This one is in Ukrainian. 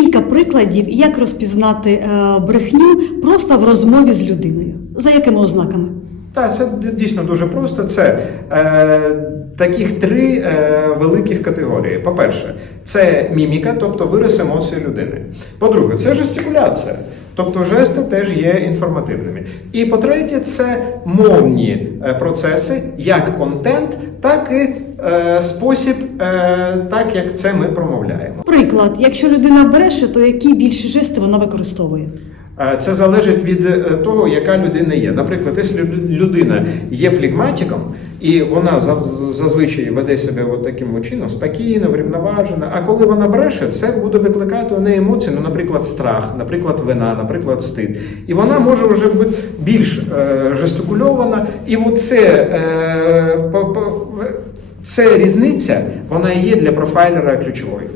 кілька прикладів, як розпізнати е, брехню просто в розмові з людиною. За якими ознаками? Так, це дійсно дуже просто. Це е, таких три е, великих категорії. По-перше, це міміка, тобто вираз емоцій людини. По-друге, це жестикуляція, тобто жести теж є інформативними. І по-третє, це мовні е, процеси, як контент, так і е, спосіб, е, так як це ми промовляємо. Приклад, якщо людина бреше, то які більші жести вона використовує? Це залежить від е, того, яка людина є. Наприклад, якщо людина є флегматиком, і вона зазвичай веде себе от таким чином, спокійно, врівноважено. А коли вона бреше, це буде викликати у неї емоції, ну, наприклад, страх, наприклад, вина, наприклад, стид. І вона може вже бути більш е, жестикульована. І оце, е, це різниця, вона і є для профайлера ключовою.